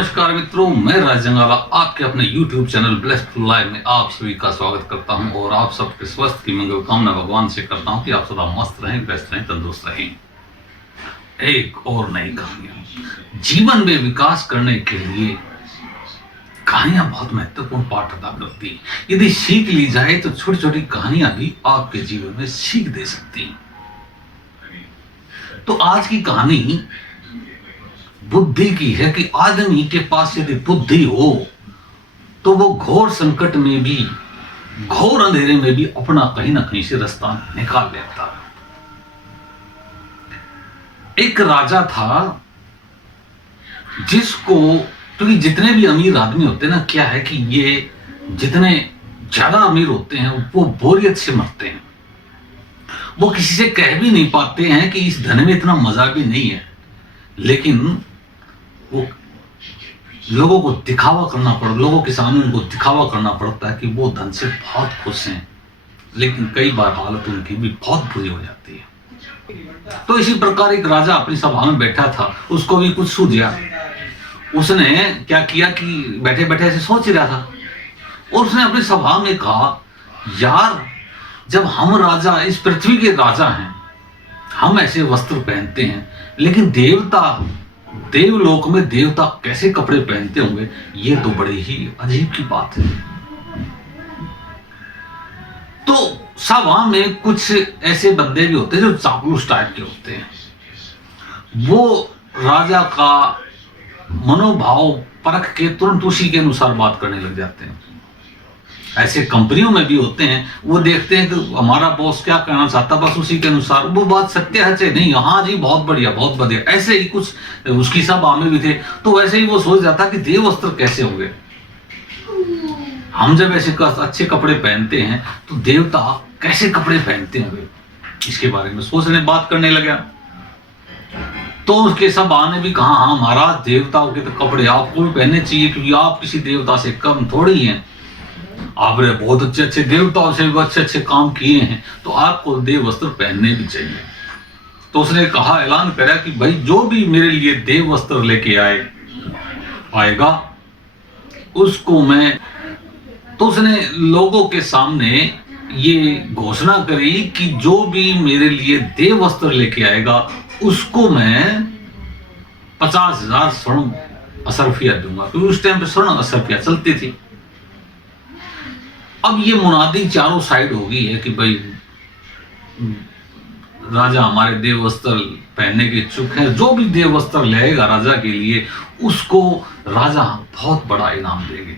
नमस्कार मित्रों, मैं राज जंगाला आपके अपने YouTube चैनल ब्लेस्ड लाइव में आप सभी का स्वागत करता हूं और आप सबके स्वस्थ की मंगल कामना भगवान से करता हूं कि आप सदा मस्त रहें, व्यस्त रहें, तंदुरुस्त रहें। एक और नई कहानियां जीवन में विकास करने के लिए कहानियां बहुत महत्वपूर्ण पाठ अदा करती हैं। यदि सीख ली जाए तो छोटी छोटी कहानियां भी आपके जीवन में सीख दे सकती हैं। तो आज की कहानी बुद्धि की है कि आदमी के पास यदि बुद्धि हो तो वो घोर संकट में भी, घोर अंधेरे में भी अपना कहीं ना कहीं से रास्ता निकाल लेता। एक राजा था जिसको, क्योंकि जितने भी अमीर आदमी होते हैं ना, क्या है कि ये जितने ज्यादा अमीर होते हैं वो बोरियत से मरते हैं। वो किसी से कह भी नहीं पाते हैं कि इस धन में इतना मजा भी नहीं है, लेकिन वो लोगों को दिखावा करना पड़ता, लोगों के सामने उनको दिखावा करना पड़ता है कि वो धन से बहुत खुश हैं, लेकिन कई बार हालत उनकी भी बहुत बुरी हो जाती है। तो इसी प्रकार एक राजा अपनी सभा में बैठा था, उसको भी कुछ सूझा। उसने क्या किया कि बैठे बैठे ऐसे सोच ही रहा था और उसने अपनी सभा में कहा, यार जब हम राजा, इस पृथ्वी के राजा हैं, हम ऐसे वस्त्र पहनते हैं, लेकिन देवता, देवलोक में देवता कैसे कपड़े पहनते होंगे, ये तो बड़ी ही अजीब की बात है। तो सभा में कुछ ऐसे बंदे भी होते हैं जो चापलूस टाइप के होते हैं। वो राजा का मनोभाव परख के तुरंत उसी के अनुसार बात करने लग जाते हैं। ऐसे कंपनियों में भी होते हैं, वो देखते हैं कि हमारा बॉस क्या कहना चाहता, बस उसी के अनुसार वो बात सत्य है चाहे नहीं, हाँ जी बहुत बढ़िया बहुत बढ़िया। ऐसे ही कुछ उसकी सभा में भी थे, तो वैसे ही वो सोच जाता कि देव वस्त्र कैसे होंगे, हम जब ऐसे अच्छे कपड़े पहनते हैं तो देवता कैसे कपड़े पहनते होंगे, इसके बारे में सोचने बात करने लगा। तो उसके सभा ने भी कहा, हाँ महाराज देवताओं के तो कपड़े आपको भी पहनने चाहिए, क्योंकि आप किसी देवता से कम थोड़ी हैं, आपने बहुत अच्छे अच्छे देवताओं से अच्छे अच्छे काम किए हैं, तो आपको देव वस्त्र पहनने भी चाहिए। तो उसने कहा, ऐलान करा कि भाई जो भी मेरे लिए देव वस्त्र लेके आएगा उसको मैं, तो उसने लोगों के सामने ये घोषणा करी कि जो भी मेरे लिए देव वस्त्र लेके आएगा उसको मैं 50,000 स्वर्ण असरफिया दूंगा, क्योंकि उस टाइम पे स्वर्ण असरफिया चलती थी। अब ये मुनादी चारों साइड हो गई है कि भाई राजा हमारे देव वस्त्र पहनने के इच्छुक है, जो भी देव वस्त्र लेगा राजा के लिए उसको राजा बहुत बड़ा इनाम देंगे।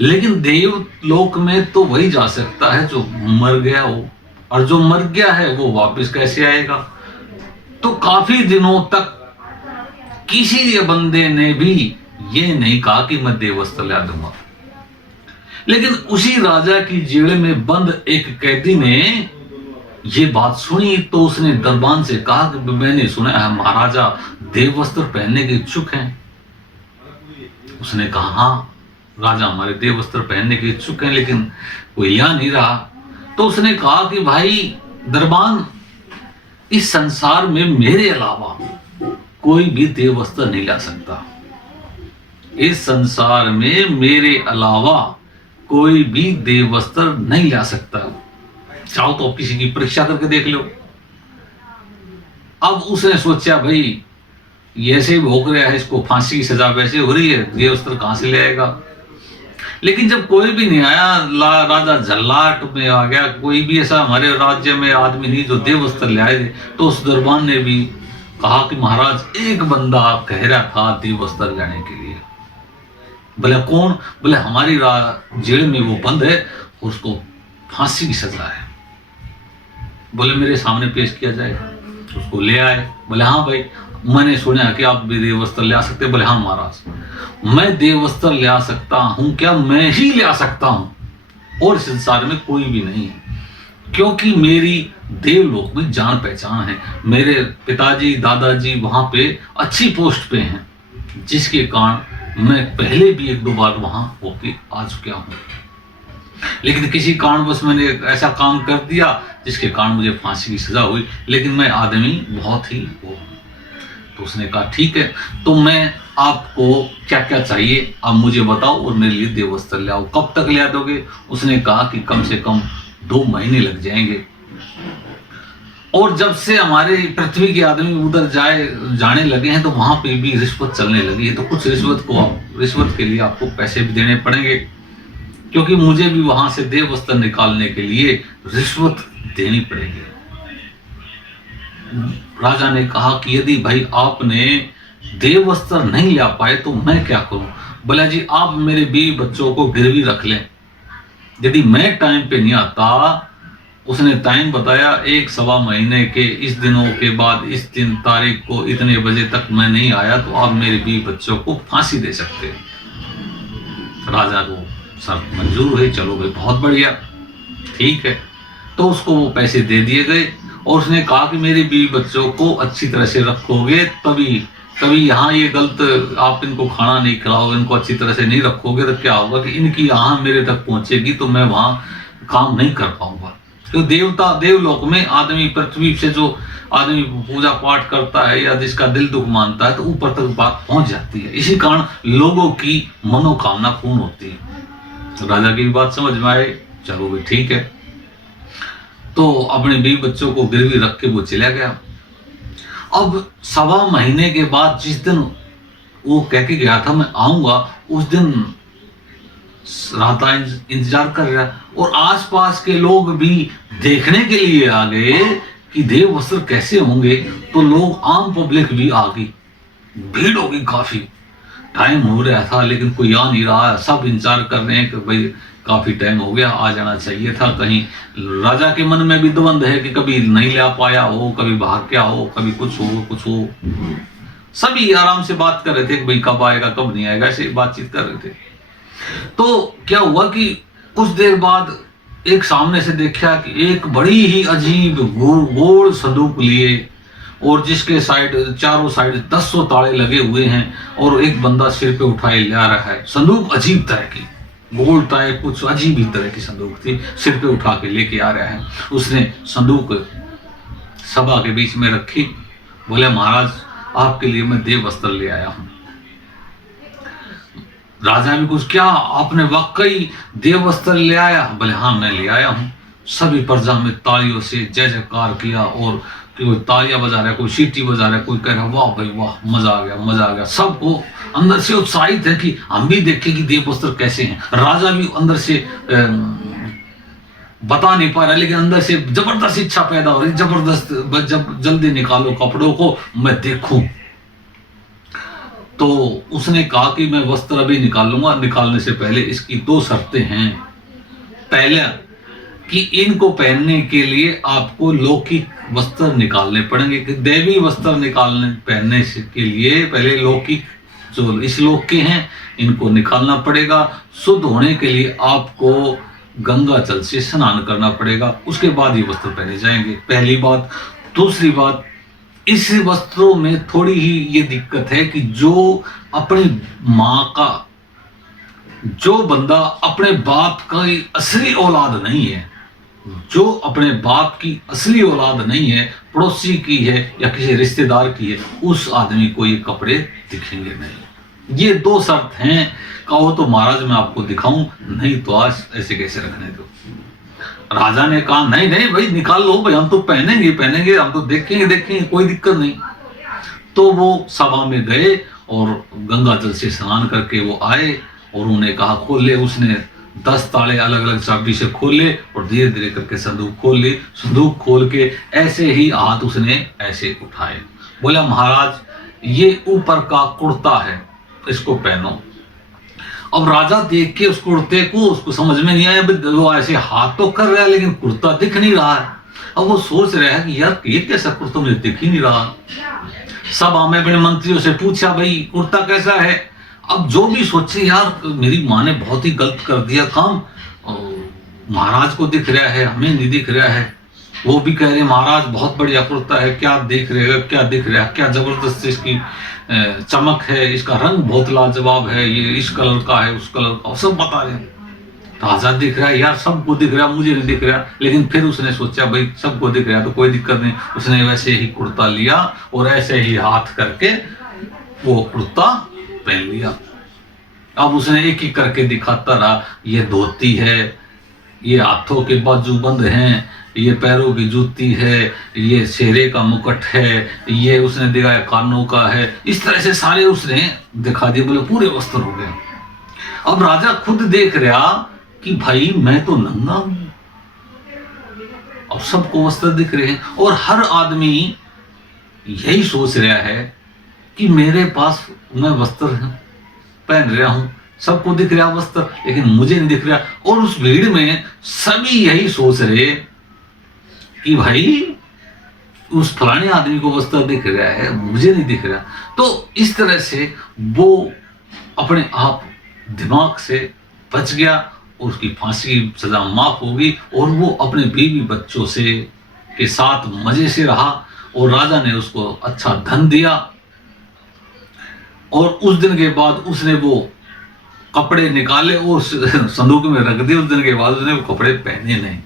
लेकिन देवलोक में तो वही जा सकता है जो मर गया हो, और जो मर गया है वो वापस कैसे आएगा। तो काफी दिनों तक किसी बंदे ने भी ये नहीं कहा कि मैं देव वस्त्र ला दूंगा। लेकिन उसी राजा की जेल में बंद एक कैदी ने ये बात सुनी, तो उसने दरबान से कहा कि मैंने सुना है महाराजा देव वस्त्र पहनने के इच्छुक हैं। उसने कहा, हाँ राजा हमारे देव वस्त्र पहनने के इच्छुक हैं, लेकिन कोई यहाँ नहीं रहा। तो उसने कहा कि भाई दरबान, इस संसार में मेरे अलावा कोई भी देव वस्त्र नहीं ला सकता, इस संसार में मेरे अलावा कोई भी देव वस्त्र नहीं ला सकता, चाहो तो किसी की परीक्षा करके देख लो। अब उसने सोचा भाई ये ऐसे भोग रहा है, इसको फांसी की सजा वैसे हो रही है, देव वस्त्र कहां से ले आएगा। लेकिन जब कोई भी नहीं आया, राजा झल्लाट में आ गया, कोई भी ऐसा हमारे राज्य में आदमी नहीं जो देव वस्त्र ले आए, तो उस दरबान ने भी कहा कि महाराज एक बंदा कह रहा था देव वस्त्र लाने के लिए। बोले कौन? बोले हमारी जेल में वो बंद है, उसको फांसी की सजा है। बोले मेरे सामने पेश किया जाएगा। उसको ले आए। बोले हाँ भाई मैंने सुना कि आप भी देव वस्त्र ले आ सकते। बोले हाँ महाराज मैं देव वस्त्र ले आ सकता हूँ, क्या मैं ही ले आ सकता हूँ, और संसार में कोई भी नहीं है, क्योंकि मेरी देवलोक में जान पहचान है, मेरे पिताजी दादाजी वहां पे अच्छी पोस्ट पे हैं, जिसके कारण मैं पहले भी एक दो बार वहां होके आ चुका हूं। लेकिन किसी कारणवश मैंने ऐसा काम कर दिया जिसके कारण मुझे फांसी की सजा हुई, लेकिन मैं आदमी बहुत ही वो। तो उसने कहा ठीक है, तो मैं आपको क्या क्या चाहिए आप मुझे बताओ और मेरे लिए देव वस्त्र ले आओ। कब तक ले आ दोगे? उसने कहा कि कम से कम 2 महीने लग जाएंगे। और जब से हमारे पृथ्वी के आदमी उधर जाने लगे हैं तो वहां पे भी रिश्वत चलने लगी है, तो कुछ रिश्वत के लिए आपको पैसे भी देने पड़ेंगे, क्योंकि मुझे भी वहां से देव वस्त्र निकालने के लिए रिश्वत देनी पड़ेगी। राजा ने कहा कि यदि भाई आपने देव वस्त्र नहीं ला पाए तो मैं क्या करूं? बोला जी आप मेरे बीवी बच्चों को गिरवी रख लें, यदि मैं टाइम पे नहीं आता, उसने टाइम बताया 1-1.25 महीने के इस दिनों के बाद इस दिन तारीख को इतने बजे तक मैं नहीं आया तो आप मेरे बीवी बच्चों को फांसी दे सकते हैं। राजा को शर्त मंजूर हुई, चलो भाई बहुत बढ़िया, ठीक है। तो उसको वो पैसे दे दिए गए और उसने कहा कि मेरे बीवी बच्चों को अच्छी तरह से रखोगे तभी यहाँ ये गलत आप इनको खाना नहीं खिलाओगे, इनको अच्छी तरह से नहीं रखोगे तो क्या होगा कि इनकी यहाँ मेरे तक पहुंचेगी तो मैं वहां काम नहीं कर पाऊंगा। तो देवलोक में आदमी पृथ्वी से जो आदमी पूजा पाठ करता है या जिसका दिल दुख मानता है तो ऊपर तक बात पहुंच जाती है, इसी कारण लोगों की मनोकामना पूर्ण होती है। राजा की बात समझ में आए, चलो भाई ठीक है। तो अपने बीवी बच्चों को गिरवी रख के वो चला गया। अब 1.25 महीने के बाद जिस दिन वो कह के गया था मैं आऊंगा, उस दिन राजा इंतजार कर रहा और आसपास के लोग भी देखने के लिए आ गए कि देव वस्त्र कैसे होंगे। तो लोग आम पब्लिक भी आ गई, भीड़ हो गई काफी। टाइम हो रहा था लेकिन कोई आ नहीं रहा, सब इंतजार कर रहे हैं कि भाई काफी टाइम हो गया, आ जाना चाहिए था। कहीं राजा के मन में भी द्वंद है कि कभी नहीं ला पाया हो, कभी भाग गया हो, कभी कुछ हो। सभी आराम से बात कर रहे थे कि भाई कब आएगा कब नहीं आएगा, ऐसे बातचीत कर रहे थे। तो क्या हुआ कि कुछ देर बाद एक सामने से देखा कि एक बड़ी ही अजीब गोल संदूक लिए और जिसके चारों साइड 10 ताले लगे हुए हैं और एक बंदा सिर पे उठाए ला रहा है। संदूक अजीब तरह की, गोल टाइप कुछ अजीब ही तरह की संदूक थी, सिर पे उठा के लेके आ रहा है। उसने संदूक सभा के बीच में रखी, बोले महाराज आपके लिए मैं देव वस्त्र ले आया हूं। राजा भी कुछ, क्या आपने वाकई देव वस्त्र ले आया? बोले हाँ मैं ले आया हूं। सभी प्रजा में तालियों से जय जयकार किया और कोई तालियां बजा रहा है, कोई सीटी बजा रहा है, कोई कह रहा है वाह भाई वाह, मजा आ गया मजा आ गया। सबको अंदर से उत्साहित है कि हम भी देखें कि देव वस्त्र कैसे हैं। राजा भी अंदर से बता नहीं पा रहा लेकिन अंदर से जबरदस्त इच्छा पैदा हो रही, जबरदस्त, जब जल्दी निकालो कपड़ों को मैं देखूं। तो उसने कहा कि मैं वस्त्र अभी निकालूंगा, निकालने से पहले इसकी 2 शर्तें हैं। पहला कि इनको पहनने के लिए आपको लौकिक वस्त्र निकालने पड़ेंगे, कि दैवी वस्त्र पहनने के लिए पहले लौकिक जो इस लोक के हैं इनको निकालना पड़ेगा। शुद्ध होने के लिए आपको गंगा जल से स्नान करना पड़ेगा, उसके बाद ये वस्त्र पहने जाएंगे, पहली बात। दूसरी बात, इस वस्त्रों में थोड़ी ही ये दिक्कत है कि जो अपनी माँ का, जो बंदा अपने बाप का असली औलाद नहीं है, जो अपने बाप की असली औलाद नहीं है, पड़ोसी की है या किसी रिश्तेदार की है, उस आदमी को ये कपड़े दिखेंगे नहीं। ये 2 शर्त हैं। कहो तो महाराज मैं आपको दिखाऊं, नहीं तो आज ऐसे कैसे रखने दो। राजा ने कहा नहीं नहीं भाई निकाल लो भाई, हम तो पहनेंगे, हम तो देखेंगे, कोई दिक्कत नहीं। तो वो सभा में गए और गंगा जल से स्नान करके वो आए और उन्होंने कहा खोल ले। उसने 10 ताले अलग अलग चाबी से खोले और धीरे धीरे करके संदूक खोल ली। संदूक खोल के ऐसे ही हाथ उसने ऐसे उठाए, बोला महाराज ये ऊपर का कुर्ता है, इसको पहनो। अब राजा देख के उस कुर्ते को, उसको समझ में नहीं आया, वो ऐसे हाथ तो कर रहा है लेकिन कुर्ता दिख नहीं रहा है। अब वो सोच रहा है कि यार ये कैसा कुर्ता, मुझे दिख ही नहीं रहा। सभा में अपने मंत्रियों से पूछा भाई कुर्ता कैसा है। अब जो भी सोचे यार मेरी माँ ने बहुत ही गलत कर दिया काम, महाराज को दिख रहा है हमें नहीं दिख रहा है। वो भी कह रहे महाराज बहुत बढ़िया कुर्ता है, क्या देख रहे हो, क्या दिख रहा है, क्या जबरदस्त इसकी चमक है, इसका रंग बहुत लाजवाब है, ये इस कलर का है उस कलर का, सब बता रहे हैं। राजा दिख रहा है यार, सबको दिख रहा है, मुझे नहीं दिख रहा। लेकिन फिर उसने सोचा भाई सबको दिख रहा है तो कोई दिक्कत नहीं। उसने वैसे ही कुर्ता लिया और ऐसे ही हाथ करके वो कुर्ता पहन लिया। अब उसने एक एक करके दिखाता रहा, ये धोती है, ये हाथों के बाजूबंद हैं, ये पैरों की जूती है, ये शेरे का मुकुट है, ये उसने दिखाया कानों का है। इस तरह से सारे उसने दिखा दिए, बोले पूरे वस्त्र हो गए। अब राजा खुद देख रहा कि भाई मैं तो नंगा हूं। अब सबको वस्त्र दिख रहे हैं और हर आदमी यही सोच रहा है कि मेरे पास मैं वस्त्र पहन रहा हूं, सबको दिख रहा वस्त्र, लेकिन मुझे नहीं दिख रहा। और उस भीड़ में सभी यही सोच रहे कि भाई उस फलाने आदमी को वस्त्र दिख रहा है, मुझे नहीं दिख रहा। तो इस तरह से वो अपने आप दिमाग से बच गया और उसकी फांसी की सजा माफ होगी और वो अपने बीवी बच्चों से के साथ मजे से रहा और राजा ने उसको अच्छा धन दिया। और उस दिन के बाद उसने वो कपड़े निकाले और संदूक में रख दिए। उस दिन के बाद उसने वो कपड़े पहने नहीं।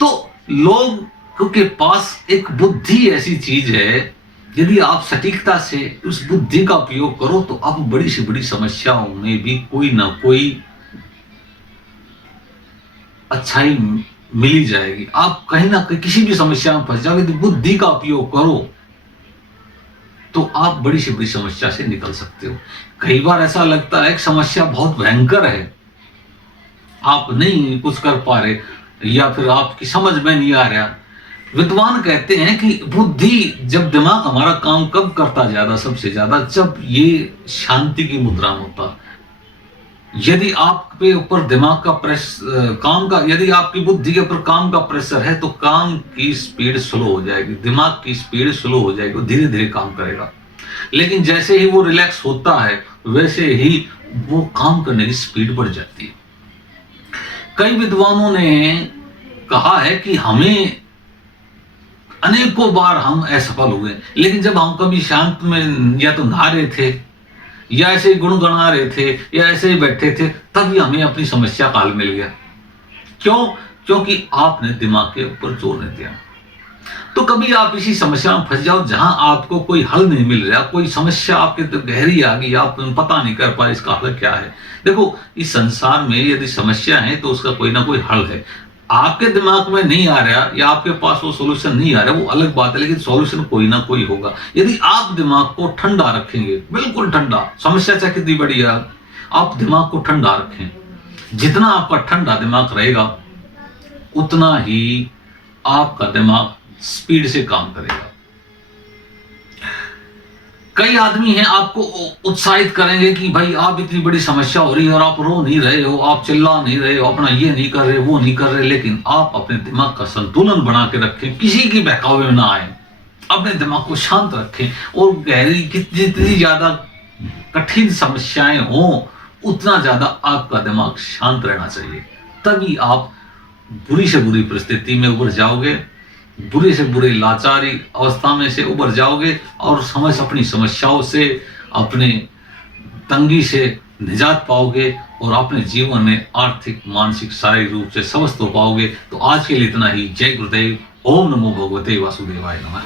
तो लोग के पास एक बुद्धि ऐसी चीज है, यदि आप सटीकता से उस बुद्धि का उपयोग करो तो आप बड़ी से बड़ी समस्याओं में भी कोई ना कोई अच्छाई मिली जाएगी। आप कहीं ना कहीं किसी भी समस्या में फंस जाओगे, यदि बुद्धि का उपयोग करो तो आप बड़ी से बड़ी समस्या से निकल सकते हो। कई बार ऐसा लगता है कि समस्या बहुत भयंकर है, आप नहीं कुछ कर पा रहे या फिर आपकी समझ में नहीं आ रहा। विद्वान कहते हैं कि बुद्धि, जब दिमाग हमारा काम कब करता ज्यादा, सबसे ज्यादा जब ये शांति की मुद्रा में होता। यदि आप पे ऊपर दिमाग का काम का, यदि आपकी बुद्धि के ऊपर काम का प्रेशर है तो काम की स्पीड स्लो हो जाएगी, दिमाग की स्पीड स्लो हो जाएगी, धीरे धीरे काम करेगा। लेकिन जैसे ही वो रिलैक्स होता है वैसे ही वो काम करने की स्पीड बढ़ जाती है। कई विद्वानों ने कहा है कि हमें अनेकों बार हम असफल हुए, लेकिन जब हम कभी शांत में या तो नहा रहे थे या ऐसे ही गुणगुना रहे थे या ऐसे ही बैठे थे, तभी हमें अपनी समस्या का हल मिल गया। क्यों? क्योंकि आपने दिमाग के ऊपर जोर नहीं दिया। तो कभी आप इसी समस्या में फंस जाओ जहां आपको कोई हल नहीं मिल रहा, कोई समस्या आपके तो गहरी आ गई, आप पता नहीं कर पा इसका हल क्या है। देखो, इस संसार में यदि समस्या है तो उसका कोई ना कोई हल है। आपके दिमाग में नहीं आ रहा या आपके पास वो सॉल्यूशन नहीं आ रहा, वो अलग बात है, लेकिन सॉल्यूशन कोई ना कोई होगा। यदि आप दिमाग को ठंडा रखेंगे, बिल्कुल ठंडा, समस्या चाहे कितनी बड़ी है, आप दिमाग को ठंडा रखें। जितना आपका ठंडा दिमाग रहेगा उतना ही आपका दिमाग स्पीड से काम करेगा। कई आदमी हैं आपको उत्साहित करेंगे कि भाई आप इतनी बड़ी समस्या हो रही है और आप रो नहीं रहे हो, आप चिल्ला नहीं रहे हो, अपना ये नहीं कर रहे, वो नहीं कर रहे, लेकिन आप अपने दिमाग का संतुलन बना के रखें, किसी की बहकावे में ना आए, अपने दिमाग को शांत रखें और गहरी जितनी ज्यादा कठिन समस्याएं हो उतना ज्यादा आपका दिमाग शांत रहना चाहिए। तभी आप बुरी से बुरी परिस्थिति में उभर जाओगे, बुरे से बुरे लाचारी अवस्था में से उभर जाओगे और अपनी समस्याओं से, अपने तंगी से निजात पाओगे और अपने जीवन में आर्थिक, मानसिक, शारीरिक रूप से स्वस्थ हो पाओगे। तो आज के लिए इतना ही। जय गुरुदेव। ओम नमो भगवते वासुदेवाय नमः।